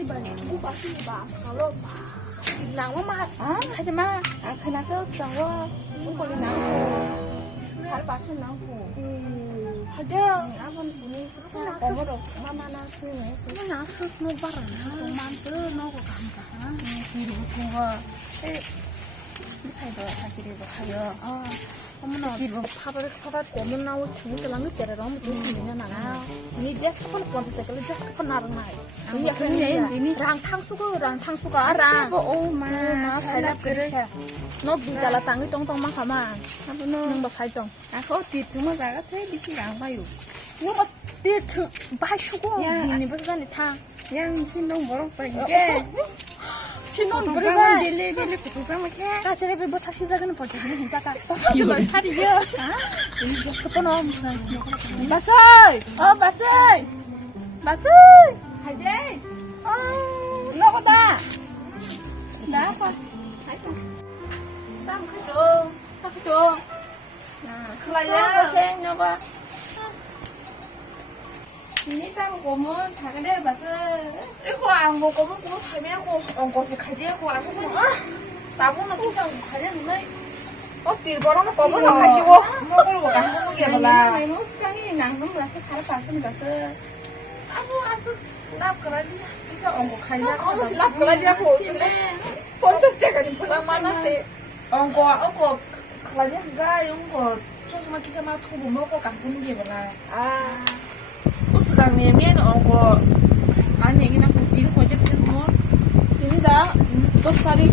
sih banyak bu pasti bahas kalau nang mah aja mah kena ke sawa bu nang hal pasti nang bu ada apa ini sekarang kamu dong mama nasi nih nasi mau barang mantu mau ke kampung di rumah bisa itu sakit itu kayo 어머나 이거 파발 고문 나오 중에 그런 거 제대로 하면 되는 나나 니 just 폰 폰트 색깔 just 폰 나랑 나이 니 그냥 니 랑 탕수가 랑 오마 살랍 그래 너 비자라 땅이 똥똥만 가만 너너 살똥 아거 뒤트면 자가 세 비시 양 봐요 이거 뒤트 바슈고 니 무슨 탕양 신동 뭐랑 빠게 신혼 그러면 딜리 부상을 해. 나 저래 뭐 다시 자가는 벌써 그냥 진짜가. 이걸 살이요. 이거 그거 너무 마사이. 마사이. 하지. 너보다. 나 봐. 땀 크죠. 클라이야. 생 너봐. ini kan kamu jangan deh bahasa aku anggo kamu sampai aku anggo sih kaji aku tabu nanti sang kaji nih tirboran kamu nggak kasih wo mau kalau bukan kamu gimana ini sekarang ini nanggung bahasa salah bahasa bahasa aku asal lap kerja bisa anggo kaji aku lap kerja aku ponces deh kan mana sih anggo aku kerja enggak anggo cuma kisah mau tuh mau kok kampung gimana sekarang ini aku aneh ini aku tidur aja di semua ini dah dos tadi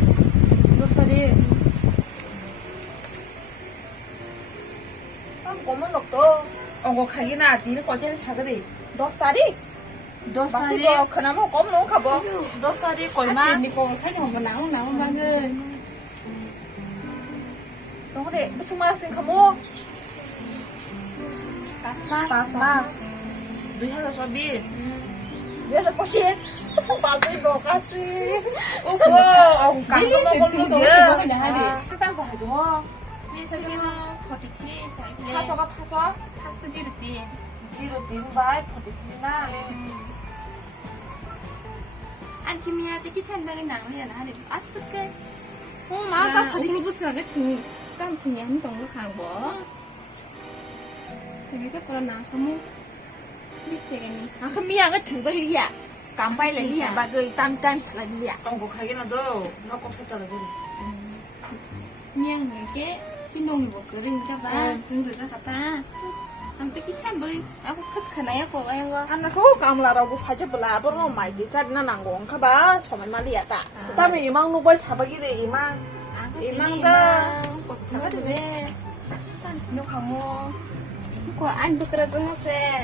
kamu nak tuh aku kayak gini tidur aja di sagari dos tadi kenapa kamu mau kabur dos tadi kau mah ini kau kayak mau nang banget tunggu deh besok kamu pas biasa habis biasa posis pasti lokasi aku kangen mau ngomong dia kita bahas dulu misalnya potensi saya paso jiruti baik potensi na antimia jadi sendiri nangnya nah hari asuknya masa tadi lu bos nggak tuh kan punya nih tunggu kanggo tapi kalau nang kamu miang cái thằng bơi lìa cắm bay lại lìa bà cười tam là lìa ông có khai cái nào đâu nó có sao tao là gì miang này cái xin nông một cái đinh cho bà thằng người ta ta anh tới cái chăn bơi aku khất khẩn này aku anh có anh nó cầm là đâu có phải chấp là bữa nó mày thì chắc nó nặng gọn các bà xong rồi mà lìa ta ta mình mang lúc bơi sao cái gì mang đó có sao được đấy tan xin kamu kok anh bekerja sih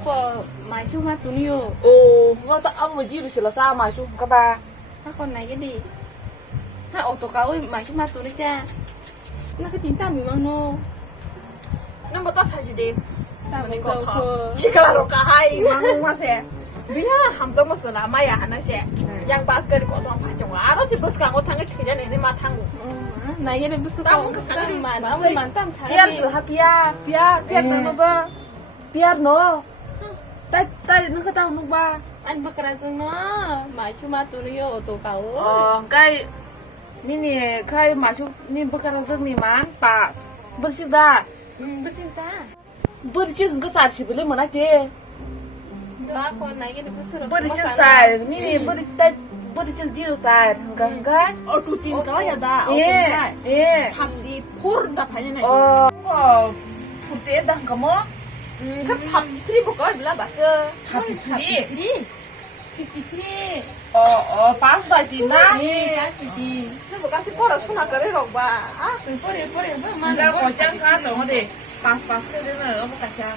kok maju mah tuh nih nggak tak am maju di sela sama maju ke ba aku naik di auto kau maju mah tuh nih cah nak ketinta memang no nang batas aja deh tapi kau jika rokai mang mas ya biar hamzah mas lama ya anak sih yang pas ke di kota Pajang ada sih bos kamu tangga kerjaan ini matang naik deh besok kamu kesana mantap biar biar nama ba biar no tadi nu ketahu nu ba anh bekerja no maju mah tuh nih auto kau kayak ini kayak maju ini bekerja nih man pas bersih dah bersih enggak saat sih boleh mana deh ba kau naik deh besok bersih saya ini bersih jiru saya enggak tuh tin kalau ya dah habdi pur dah banyak nih putih dah kamu kan habdi bukan bilang bahasa habdi pas bajina ini bukan sih pura sunah kere rok ba pura enggak kocang kan dong deh pas ke dia kamu kasih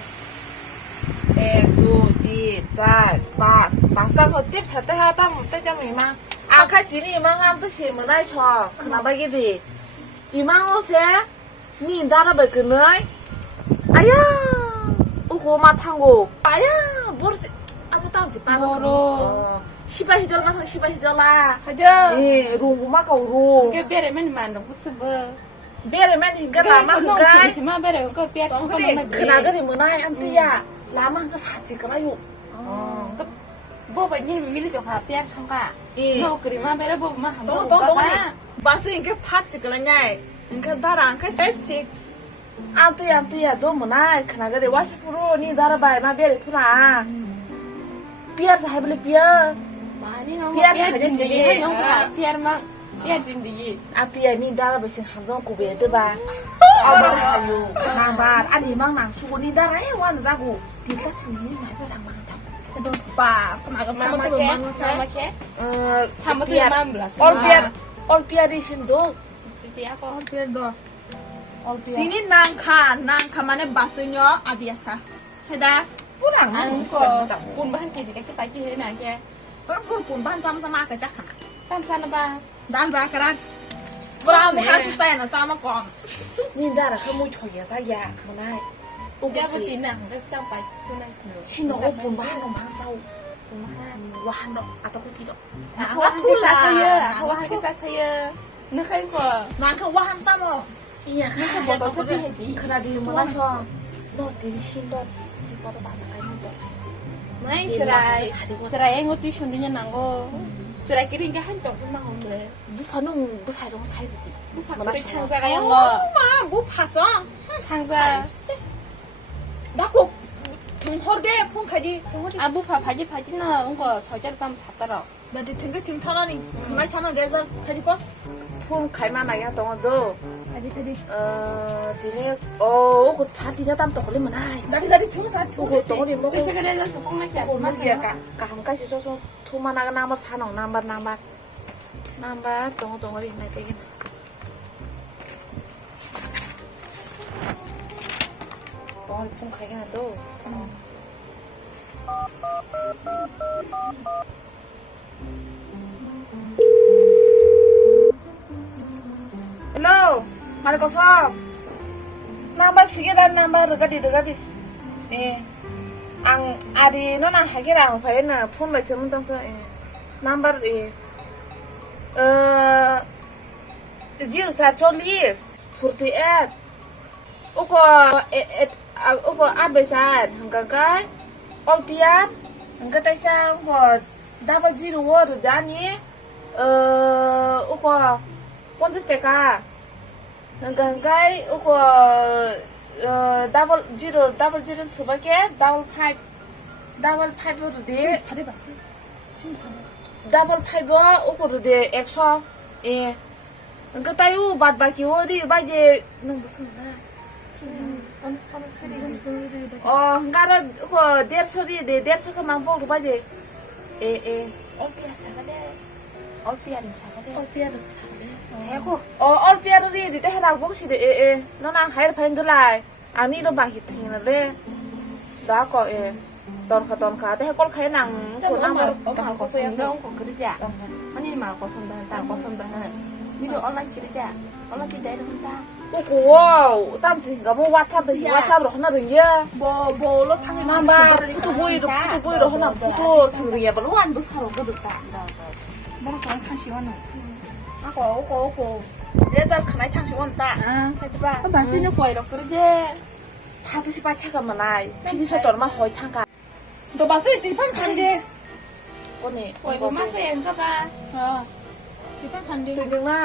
dua tiga pas aku tip satu hata mute jam lima akar dini imang am tuh sih menai cok kenapa gitu imang lo sih nih darah berkenai ayah matanggo ayah boros apa tahu sih boros siapa hijau matang siapa hijau lah aja rungu mah kau rung biar emang mandang kusebe biar emang hingga lama hingga cuma biar kau biar sama kenapa di menai am tuh ya lama hingga saji kerayu bo vậy nhìn mình đi chỗ hạt tia xong cả 이 nó cười mà bé nó bụng mà hầm 똥 bụng 똥 ba 똥이 바스 인게 팝스 그러냐 인게 다랑 그 세식 am tia do mà nai khana cái đấy quá pro ni dara bài mà bé đấy pura piar sa hai beli piar Biar zindagi hay nong ka biar mang biar zindagi. Tia ni dara besin hamdong ku be baเอามาอยู่นางบ้านอันนี้มั่งนางชูนี่ได้ไรวันซะกูที่สักทีนี่ไหนไปทางมันทำ 그래도 빠 그만 그 Mama 맘도 ke, 맘 mama ke. ทำ Tama tu เปีย mam belas. ออลเปียออลเปียดิฉันดู Jadi apa? 그래도 ออลเปีย 디니 낭카만에 바스녀 아비아사 해다 꾸랑 Ang ko pun bahan kisi kasi pagi hari na ke. 그럼 본 반잠 sama 그 작하나 Tam sana ba? 난 바카란 브라운 하스 사이나 사마 건 นี่ได้ละขโมยถอยซะยามาได้อุป Kaya สิ buti na ang tam pa tunay. ชิโนปุ่นบ้านของพังเศร้าปุ่นบ้านวานดอกอัตโกติดอก Ako ang kisat kayo. Ako ang kisat kayo. Nakay ko. 난그 와한 따모 เนี่ย Boto sa pihe. ขณะดีมาแล้วชอบดอกตีชินดอกที่ปอดบาดอะไรมันดอก May serai. Serai ang uti shundunya nanggo. Serai kiring ka hantok pa mang hombre. บุพนุ่งบุษายรงใส่ดิ Kuri tangsa kayo mo. 엄마 뭐 파서 Tangsa. 나꼭 등허게 폰까지 등허게 Abu pa paji na ungko sojar tam sataro. 나한테 등게 등타나니 그말 타나 내서 가지고 พุ่งไขมาไหนอะตรงนั้นดู 가지 ทีนี้โอ้กูชาติที่ตามตกเลยมันได้ 나리 등을 다 ทุก 두고 ตรงนี้มัน Kasi kada sa pong nakya. คนมันเกี่ยกะกะทำกันชิโซทูมานากนามาสานองนามบัดตรงนี้ไหนไปกันตรงพุ่งไขกันดูฮัลโหลมาเลยก็สอบนามบัดสิเกดันนามบัดเดือดดิang adi no na hakira ang pare na phone mai chum tang sa number 0 48 uko adbesar hangga kai olpiat hangga taisa uko dapat 0 word dani uko 50 teka hangga kai uko double zero sebagai double five itu deh 살이 봤어 double five ukur deh ekso enggak tahu bad baki wodi baje nang besar oh enggak ada ukur der so ke mampu tu baje Olpia sagade. Olpia ni sagade. aku oh all piar di teh rak bok si deh nona hair paling gelai ani do bang hit hin le da ko ton ka teh kol khai nang ko nang Tang ko so dong ko kerja. Mani mal ko son dan tang ko son dan. Ni do online kerja. Online kerja itu tang. uku wow tam si nggak mau WhatsApp roh na deng ya 뭐로 탕이 nambah putu bui roh na putu sering ya beruan besar roh gede ta 뭐로 탕 시원해 오고 내가 그날 탕 시원다 해봐 Basi ni ko iro kerja. tadi si pacar kan menai pilih sotor mah hoi tangka 너 봤어? 디판 간게 kone Ko ibu masa yang ka ba? 디판 간게 tujuh na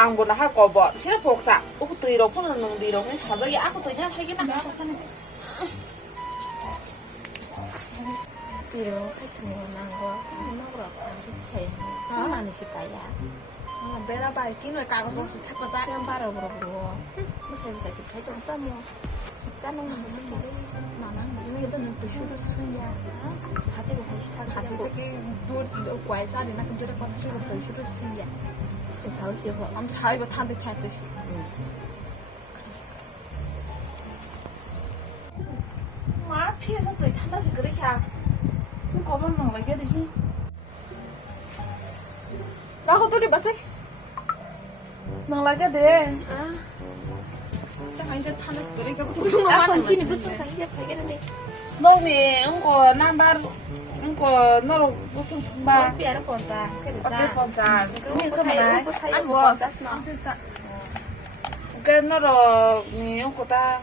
ang bona ha ko bo sila poksa uku tui roh pun nung di roh ni sabar ya aku tuinya lagi na Pero kai tu nanggo. Nanggo kan sai. Mana ni si kaya. 배나 봐 끼노에 까고 소스 타고 자 Yang baru bro. Masa bisa kita itu tamu. Kita nang bisa. Nanang ini itu nanti sudah senyap. Hati ko hai sta hati ko. 되게 누워 과에 자리나 근데 거 다시 또 슈를 쓰냐 Sai sao si ho. 엄 사이버 탄데 타듯이 má phía sau tuổi tham gia gì cái chả không có văn bằng vậy kia được chứ 나 호돌이 봤어? bằng lại cái đấy 자 이제 타는 그러니까 Aku sini besar kan siap kayak gini. đâu thì không có number không có nó đâu có sung ba Biar kontak. cái con già Ini ke mana? Ăn bò. cái nó rồi thì không có ta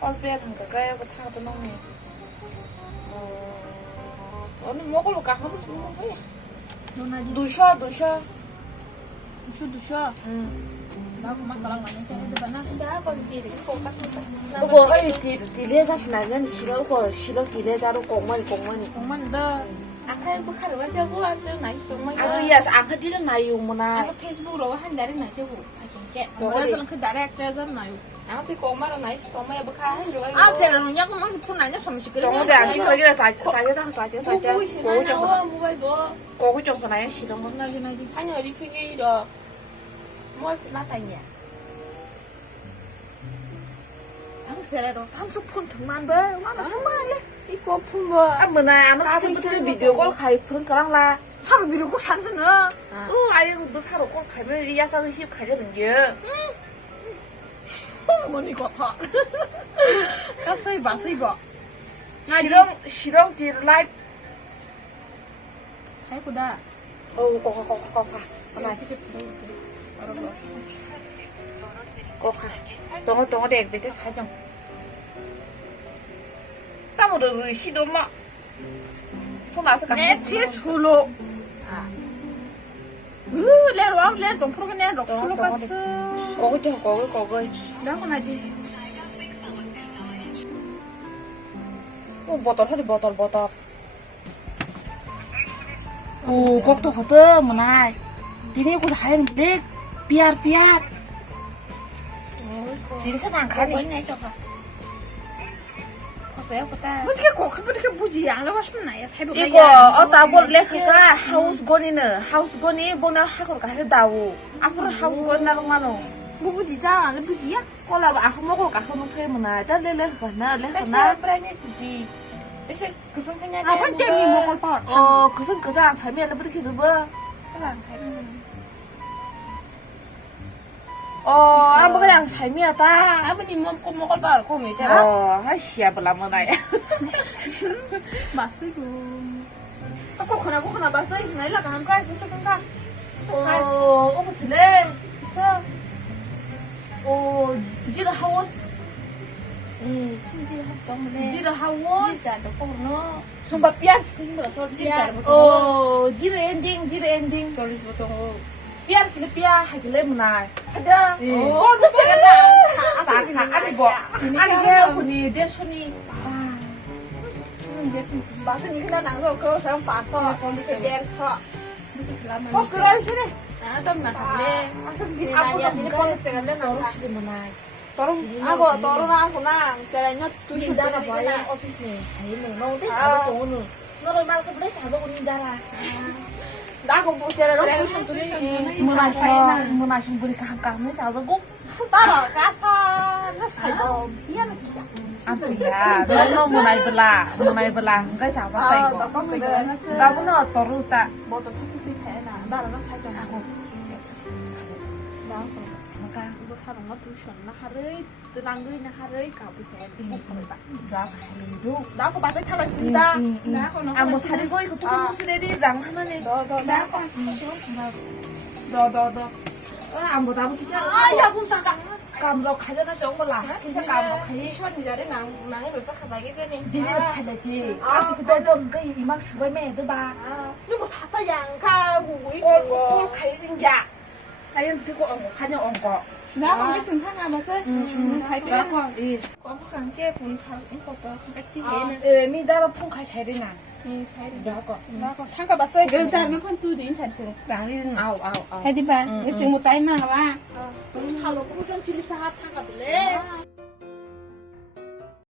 con biết thằng cái có thang cho nó này 언니 먹으러 가 하고 싶은 거야. 너나 지 두셔. 두셔. 나 그만 가랑 많이 해 되잖아. Đã con gì thì cô cắt nó. 그거 아이 딜레자 지나는 싫어 딜레자로 공만이. 정말 너 Ăn hay bữa khác rồi chơi của anh chơi này tụi mày. 아그야 안 그딜은 나이 오모나. Ăn Facebook rồi anh đã đi này chơi của anh kẹt. 그래서는 그 나라 액자잖아요. Ăn thì con mà này con mày bữa khác rồi. 아, 쟤는 그냥 막 스푼 아니야? som식 그래. 정어대 안 키우기라 사제다 사제. Vui xin 고기 nó 좀 mua bay bữa. 고기 좀 나야 싫어. 나지. Anh ở đi phi rồi. Mua xin nó thành nhà. 당세라로 삼수푼 등만 돼. 와나 수만래. Đi cô phun bữa. 아무나 아무 친구들 비디오 콜 가입은 거랑 라. 사람 미루고 산드는. 아이고 너 사러 콜 가면 이 야사가 힙 가려는 게. 뭐니 같아. 나서이 봤어이 봐. 실ong 딜 라이프. 아이고다. 고가. 하나 이제 알았어. 고가. 동어 대 밑에 사정. 땀으로 시도 막. 돈 나서 내 뒤에 술로. 레로 동프로가 내 록술로 갔어. 고기. 나고 나지. 버터. 오, 곡도 거든 뭐나. 니네 고 하는데 비알. 니네 그냥 Cái 가니. này cho bà. Có xéo của ta. 뭐 이렇게 그렇게 무지 안 하고 싶나? 새벽에. 이거 어따 볼래 그가 하우스건이 뭐나 하고 가다고. 앞으로 하우스건 나가마노. 뭐 무지자 안 무지야? 꼴라 아무 먹을 까 하면 돼 뭐나. 달래래 가나 Cái sao đây này gì? Cái sao cứ xong cái nhà. 아, 번 때문에 먹을 뻔. 그선 그자 삶이 알아보게 누구? Các bạn thấy 아무 그냥 삶이야다. 아버님 먹을 bar cô mới thế 아씨야 벌라면 나야. 맛있고. 코코나 봤어? 나이라 간 거야? 무슨 건가? 어머슬래. 지르 하원. 친지 하시던 분에 지르 하원. 진짜 너 거는 손바 삐아스 그거서 진짜 지르 엔딩. 돌리시 보통 삐아스 삐아 하길래 뭐나. 하다. 먼저 세겠다. 아니 뭐. 아니 해요 분이 내 손이. 맛은 그냥 나도 그 사람 봐서 대서. Có 그래 싫어. tâm là thằng Lê. 아무도 못 가겠어. 떨어지지 뭐나. 떨어나구나. 제가 둘이 니다라 있잖아. 봐야 오피스네. 아니면 너 어때 자도 오늘. 너를 말고 그래 자도 니다라. 나고 뭐 제가 로션 둘이 문화 보니까 한가하면 자도 따라 가서 나 살고 미안해 기자. 아프야. 너무 문화 입을라. 그게 잡았다 이거. 나보나 떨어다. 뭐도 찾을 때나 나랑 살자 하고. 뭔가 이거 사는 거 두셨나 하루에 뜨랑그이나 하루에 가보세요. 나 가는도. 나고 맛을 타라준다. 뭐 사리고 이거 포도수레리 랑 하나네. 너. 뭐 나도 기자. 야 곰사가. 감로 가져다 줘 몰라. 기자 감로 가지. 시원이라래 nàng được sắc khả cái này. 니네 가야지. 그때 그 이만 그거 매도 봐. 이거 사다 양가고 꼴 가이는 야. 나연 듣고 가냐 온 거. 나고 무슨 상관 없어? 나고 이. Có một sáng kia cũng thằng cũng có tao không cách gì hết. 미다로 폰 가야 되나. Sai được. 나고 상관 없어. 일단 몇 번 뚜디 인사층. 나는 아우. Hay đi bà, chừng một tay mà bà. 하루 꾸준 질사 하다가 그래.